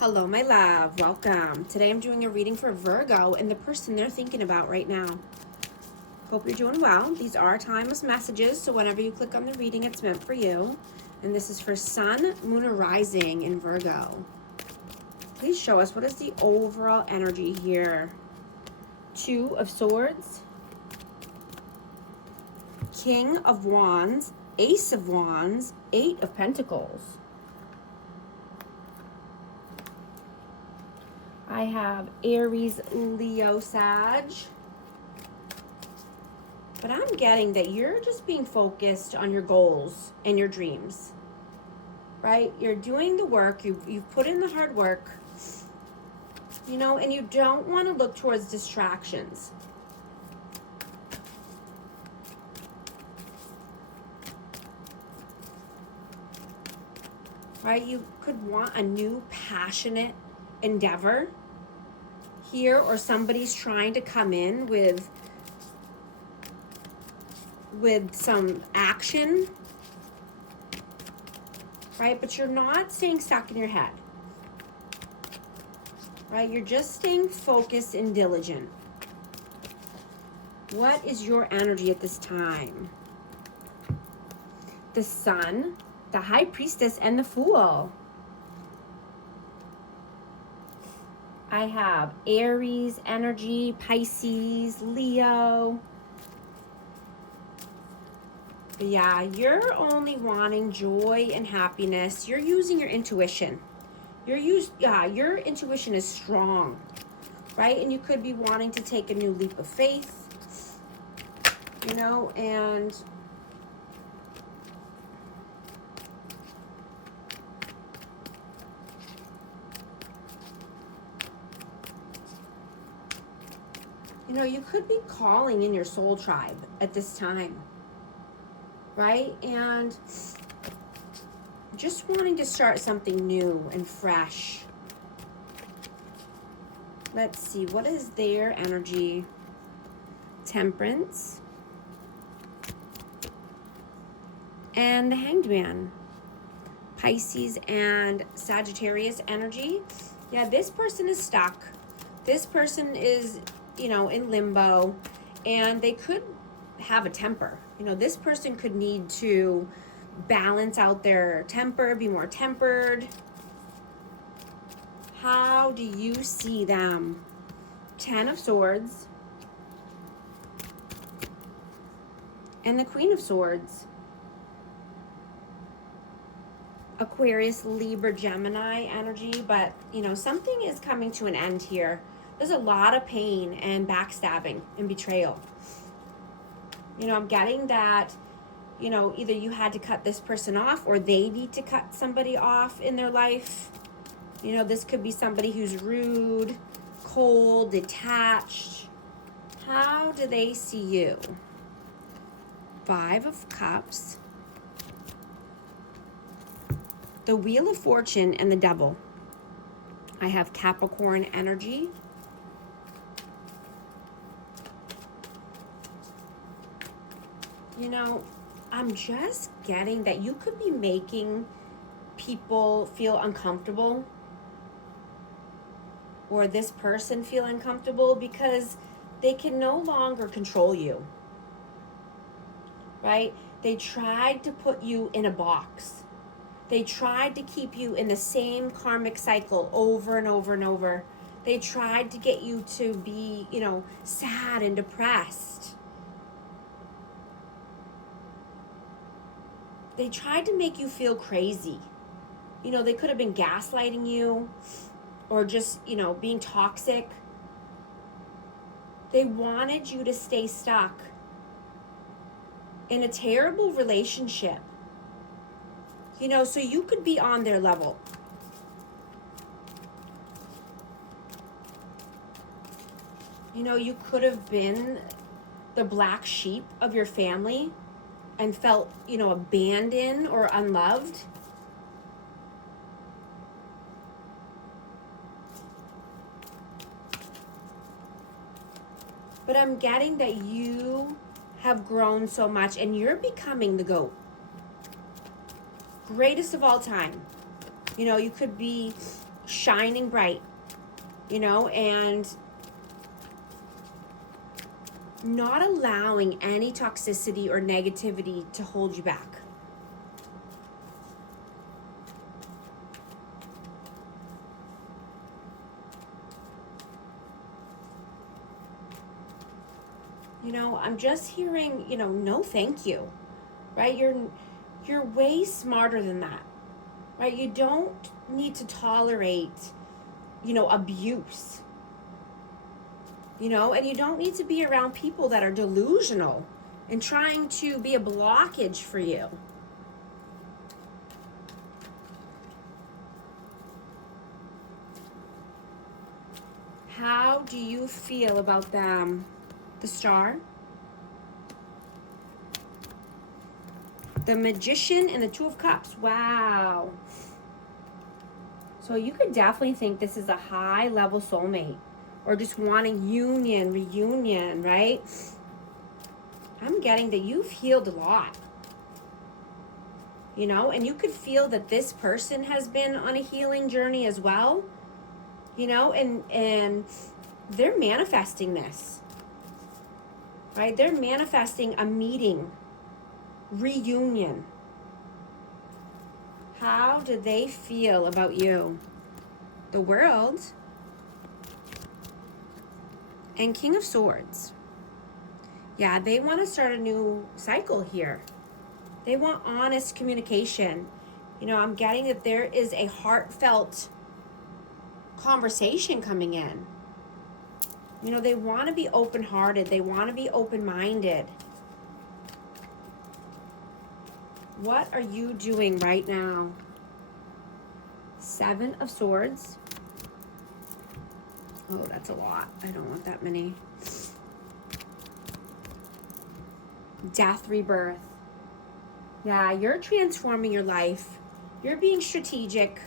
Hello, my love. Welcome. Today I'm doing a reading for Virgo and the person they're thinking about right now. Hope you're doing well. These are timeless messages, so whenever you click on the reading, it's meant for you. And this is for Sun, Moon, or Rising in Virgo. Please show us, what is the overall energy here? Two of Swords, King of Wands, Ace of Wands, Eight of Pentacles. I have Aries, Leo, Sag. But I'm getting that you're just being focused on your goals and your dreams, right? You're doing the work, you've put in the hard work, you know, and you don't want to look towards distractions. Right? You could want a new passionate endeavor here, or somebody's trying to come in with some action, right? But you're not staying stuck in your head, right? You're just staying focused and diligent. What is your energy at this time? The Sun, the High Priestess, and the Fool. I have Aries energy, Pisces, Leo. Yeah, you're only wanting joy and happiness. You're using your intuition. Your intuition is strong, right? And you could be wanting to take a new leap of faith, you know, and you know, you could be calling in your soul tribe at this time, right? And just wanting to start something new and fresh. Let's see, what is their energy? Temperance. And the Hanged Man. Pisces and Sagittarius energy. Yeah, this person is stuck. This person is, you know, in limbo, and they could have a temper. You know, this person could need to balance out their temper, be more tempered. How do you see them? Ten of Swords and the Queen of Swords. Aquarius, Libra, Gemini energy, but you know, something is coming to an end here. There's a lot of pain and backstabbing and betrayal. You know, I'm getting that, you know, either you had to cut this person off or they need to cut somebody off in their life. You know, this could be somebody who's rude, cold, detached. How do they see you? Five of Cups, the Wheel of Fortune, and the Devil. I have Capricorn energy. You know, I'm just getting that you could be making people feel uncomfortable, or this person feel uncomfortable, because they can no longer control you, right? They tried to put you in a box. They tried to keep you in the same karmic cycle over and over and over. They tried to get you to be, you know, sad and depressed. They tried to make you feel crazy. You know, they could have been gaslighting you or just, you know, being toxic. They wanted you to stay stuck in a terrible relationship. You know, so you could be on their level. You know, you could have been the black sheep of your family and felt, you know, abandoned or unloved. But I'm getting that you have grown so much and you're becoming the GOAT. Greatest of all time. You know, you could be shining bright, you know, and not allowing any toxicity or negativity to hold you back. You know, I'm just hearing, you know, no thank you, right? You're way smarter than that, right? You don't need to tolerate, you know, abuse, you know, and you don't need to be around people that are delusional and trying to be a blockage for you. How do you feel about them? The Star, the Magician, and the Two of Cups. Wow. So you could definitely think this is a high level soulmate, or just wanting union, reunion, right? I'm getting that you've healed a lot, you know, and you could feel that this person has been on a healing journey as well, you know, and they're manifesting this. Right? They're manifesting a meeting, reunion. How do they feel about you? The World and King of Swords. Yeah, they want to start a new cycle here. They want honest communication. You know, I'm getting that there is a heartfelt conversation coming in. You know, they want to be open-hearted. They want to be open-minded. What are you doing right now? Seven of Swords. Oh, that's a lot. I don't want that many. Death, rebirth. Yeah, you're transforming your life. You're being strategic.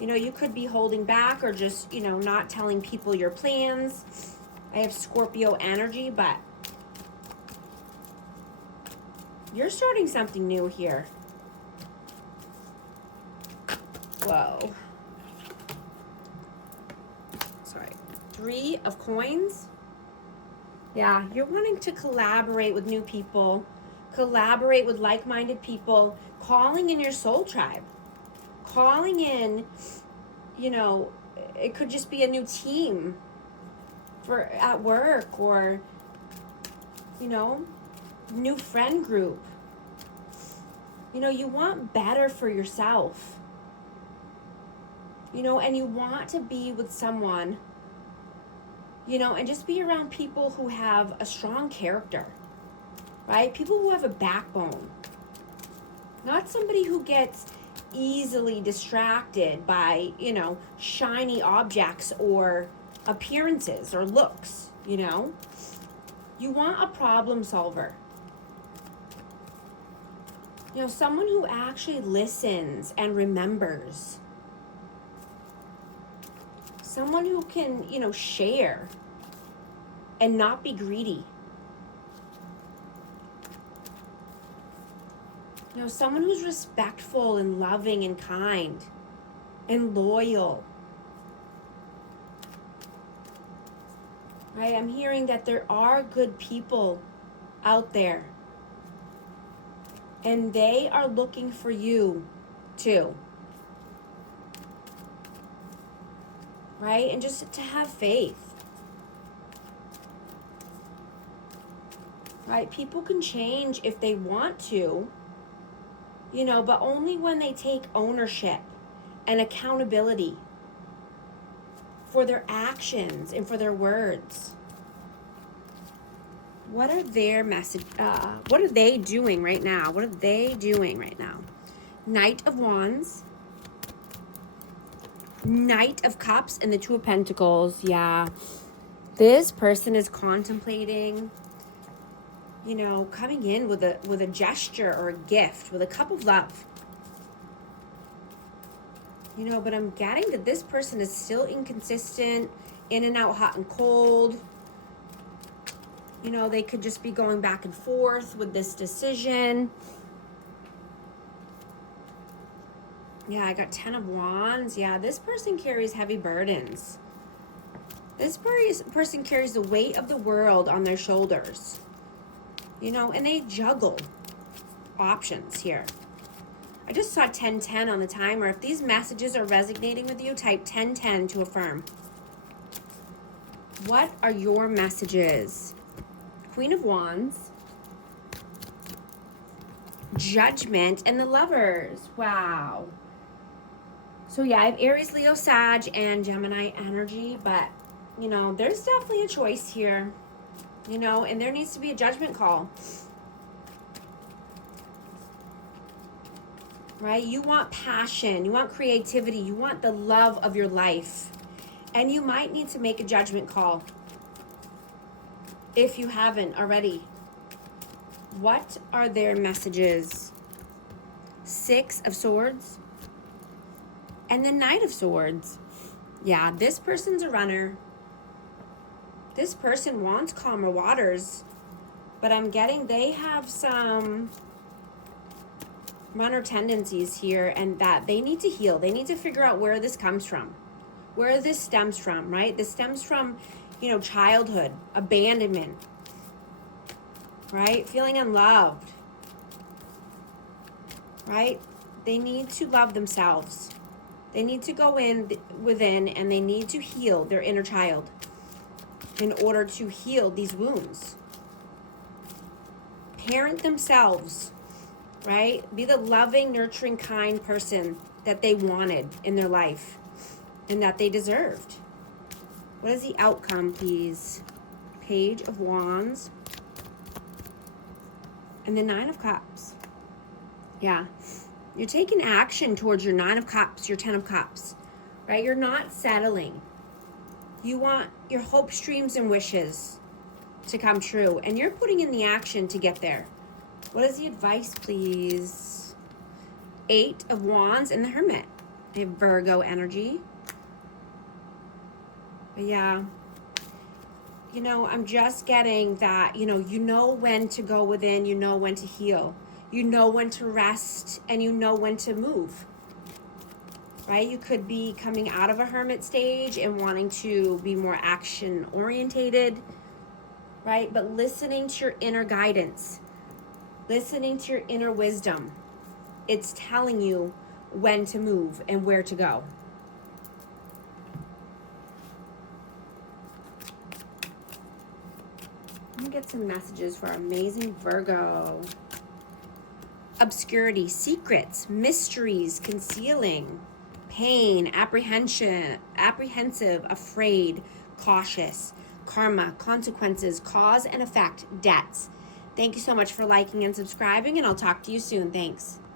You know, you could be holding back or just, you know, not telling people your plans. I have Scorpio energy, but you're starting something new here. Whoa. Sorry. Three of Coins. Yeah, you're wanting to collaborate with new people, collaborate with like-minded people, calling in your soul tribe. Calling in, you know, it could just be a new team for at work, or, you know, new friend group. You know, you want better for yourself. You know, and you want to be with someone, you know, and just be around people who have a strong character, right? People who have a backbone. Not somebody who gets easily distracted by, you know, shiny objects or appearances or looks, you know. You want a problem solver. You know, someone who actually listens and remembers. Someone who can, you know, share and not be greedy. You know, someone who's respectful and loving and kind and loyal. Right? I'm hearing that there are good people out there. And they are looking for you too. Right? And just to have faith. Right? People can change if they want to. You know, but only when they take ownership and accountability for their actions and for their words. What are their message? What are they doing right now? What are they doing right now? Knight of Wands, Knight of Cups, and the Two of Pentacles. Yeah, this person is contemplating, you know, coming in with a gesture or a gift, with a cup of love. You know, but I'm getting that this person is still inconsistent, in and out, hot and cold. You know, they could just be going back and forth with this decision. Yeah, I got 10 of Wands. Yeah, this person carries heavy burdens. This person carries the weight of the world on their shoulders. You know, and they juggle options here. I just saw 1010 on the timer. If these messages are resonating with you, type 1010 to affirm. What are your messages? Queen of Wands, Judgment, and the Lovers. Wow. So yeah, I have Aries, Leo, Sag, and Gemini energy, but you know, there's definitely a choice here, you know, and there needs to be a judgment call. Right? You want passion, you want creativity, you want the love of your life, and you might need to make a judgment call if you haven't already. What are their messages? 6 of Swords and the Knight of Swords. Yeah, this person's a runner. This person wants calmer waters, but I'm getting they have some runner tendencies here, and that they need to heal. They need to figure out where this comes from, where this stems from, right? This stems from, you know, childhood, abandonment, right? Feeling unloved, right? They need to love themselves. They need to go within and they need to heal their inner child in order to heal these wounds. Parent themselves, right? Be the loving, nurturing, kind person that they wanted in their life and that they deserved. What is the outcome, please? Page of Wands and the 9 of Cups. Yeah. You're taking action towards your 9 of Cups, your 10 of Cups, right? You're not settling. You want your hopes, dreams, and wishes to come true, and you're putting in the action to get there. What is the advice, please? 8 of Wands and the Hermit. I have Virgo energy. But yeah, you know, I'm just getting that, you know when to go within, you know when to heal. You know when to rest, and you know when to move, right? You could be coming out of a hermit stage and wanting to be more action orientated, right? But listening to your inner guidance, listening to your inner wisdom, it's telling you when to move and where to go. Let me get some messages for our amazing Virgo. Obscurity, secrets, mysteries, concealing, pain, apprehensive, afraid, cautious, karma, consequences, cause and effect, debts. Thank you so much for liking and subscribing, and I'll talk to you soon. Thanks.